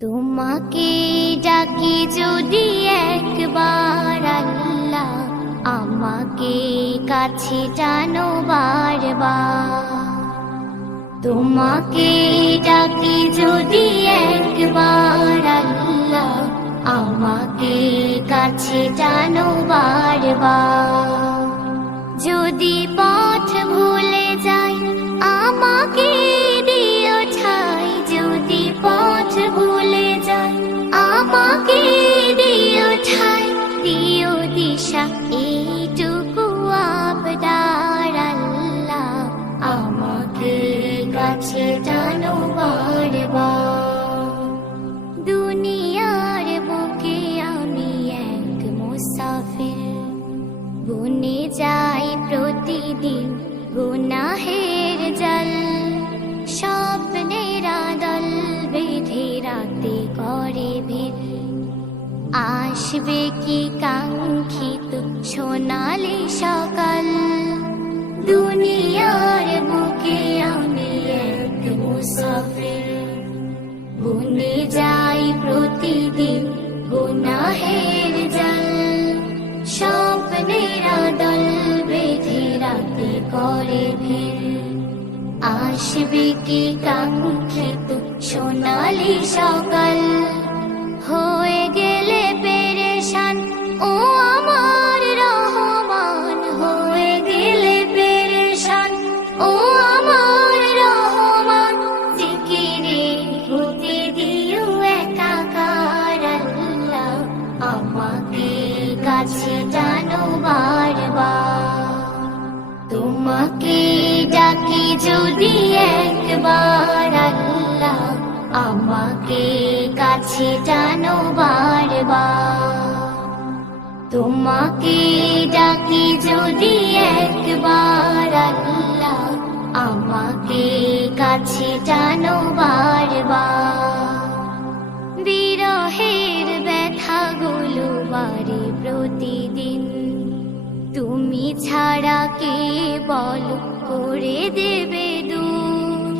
তোমাকে ডাকি যদি একবার আল্লাহ, আমাকে কাছে টানো বারবার। তোমাকে ডাকি যদি একবার আল্লাহ, আমাকে কাছে টানো বারবার। যদি পথ ভুলে যাই আমাকে দিও ঠাই, যদি পথ ভুলে যাই আমাকে দিও ঠাই, দিও দিশা এইটুকু আবদার আল্লাহ, আমাকে কাছে টানো বারবার। দুনিয়ার বুকে আমি এক মুসাফির, বুনে যাই প্রতিদিন গুনাহের জল। স্বপ্নের দল বেঁধে রাতে করে ভিড়, আসবে কি কাঙ্ক্ষিত সোনালি সকাল। দুনিয়ার বুকে আমি এক মুসাফির, বুনে যাই প্রতিদিন গুনাহের জল। স্বপ্নের দল বেঁধে রাতে করে ভিড়, আসবে কি কাঙ্ক্ষিত সোনালি সকাল। হয়ে গেলে পেরেশান ও আমার রহমান, হয়ে গেলে পেরেশান ও আমার রহমান। জিকিরে হতে দিও একাকার আল্লাহ, আমাকে কাছে টানো বারবার। তোমাকে ডাকি যদি একবার আল্লাহ, আমাকে কাছে টানো বারবার। তোমাকে ডাকি যদি একবার আল্লাহ, আমাকে কাছে টানো বারবার। বিরহের ব্যথাগুলো বাড়ে প্রতিদিন, তুমি ছাড়া কে বল করে দেবে দূর।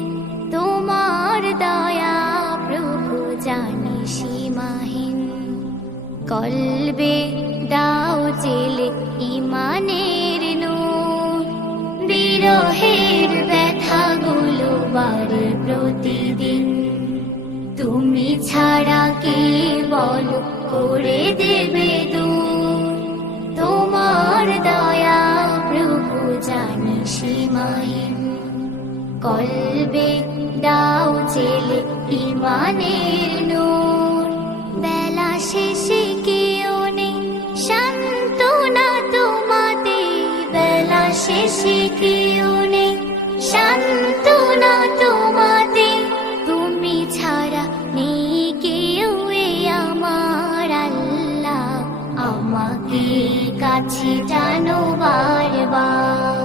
তোমার দয়া প্রভু জানি সীমাহীন, কলবে দাও জেলে ইমানের নূর। বিরহের ব্যথাগুলো বাড়ে প্রতিদিন, তুমি ছাড়া কে বল করে দেবে দূর। তোমার দয়া প্রভু জানি সীমাহীন, কলবে দাও জেলে ইমানের নূর। বেলা শেষে কেউ নেই সান্ত্বনা তোমাতে, বেলা শেষে কেউ নেই সান্ত্বনা তোমাতে। তুমি ছাড়া নেই কেউ এ আমার আল্লাহ, আমাকে কাছে টানো বারবার।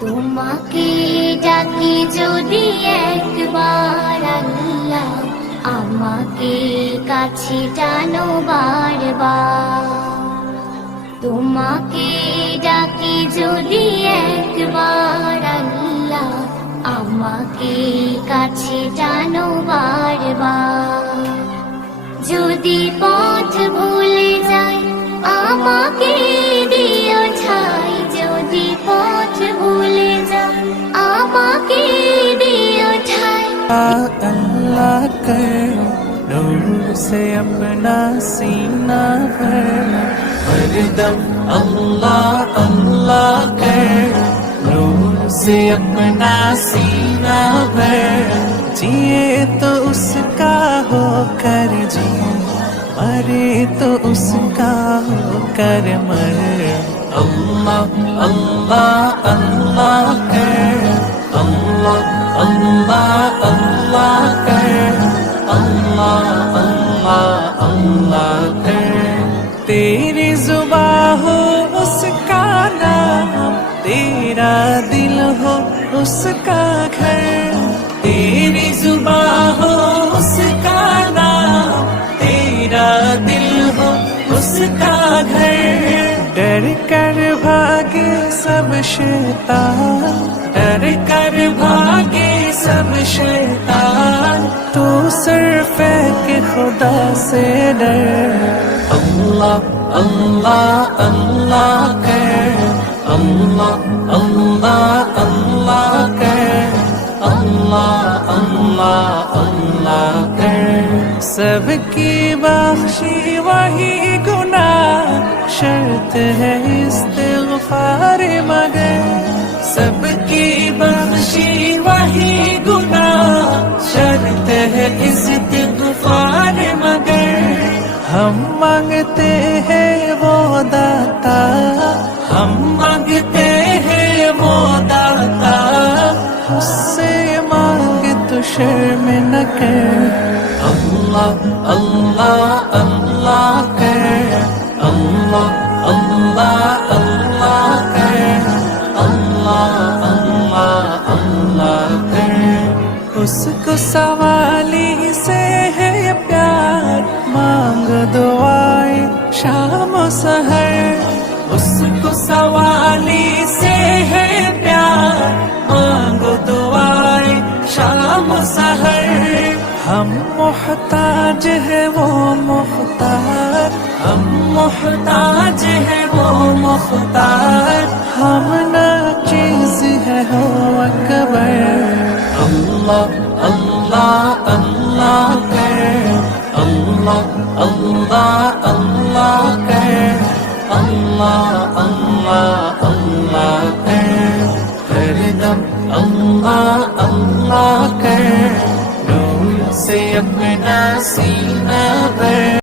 তোমাকে ডাকি যদি একবার আল্লাহ, আমাকে কাছে টানো বারবার। তোমাকে ডাকি যদি একবার আল্লাহ, আমাকে কাছে টানো বারবার। যদি পথ ভুলে যাই আমাকে দিও ঠাই, যদি পথ ভুলে যাই আমাকে দিও ঠাই। अल्लाह कर नूर से अपना सीना भर, हरदम अल्लाह अल्लाह कर नूर से अपना सीना भर। जिए तो उसका हो कर जिए, मरे तो उसका हो कर मर। अल्लाह अल्लाह अल्लाह कर, अल्लाह अल्लाह अल्लाह कर, अल्लाह अल्लाह अल्लाह कर। तेरी जुबां हो उसका नाम, तेरा दिल हो उसका घर। तेरी जुबां हो उसका नाम, तेरा दिल हो उसका घर। डर कर भागे सब शैतान, डर कर भागे सब शैतान, तो सिर्फ खुदा से डर अल्लाह अल्लाह अल्लाह कर अल्लाह अल्लाह अल्लाह कर अल्लाह अल्लाह अल्लाह कर सबकी बख्शी वही गुनाह शर्त है इस्तिग़फ़ार मगर सबकी बख्शी वही गुनाह शर्त है इस्तिग़फ़ार मगर हम मांगते हैं वो दाता हम मांगते हैं वो दाता उससे मांग तो शर्म न कर अल्लाह अल्लाह अल्लाह कर अल्लाह अल्लाह अल्लाह कर अल्लाह अल्लाह अल्लाह कर उसको सवाली से है प्यार मांग दुआएं शाम सहर उसको सवाली से है प्यार मांगो दुआएं शाम सहर हम मोहताज है वो मुख्तार हम मोहताज है वो मुख्तार हम ना चीज है हो अकबर अल्लाह अल्लाह अल्लाह कर अल्लाह अल्लाह अल्लाह कर अल्लाह अल्लाह अल्लाह कर हरदम अल्लाह अल्लाह कर नूर से अपना सीना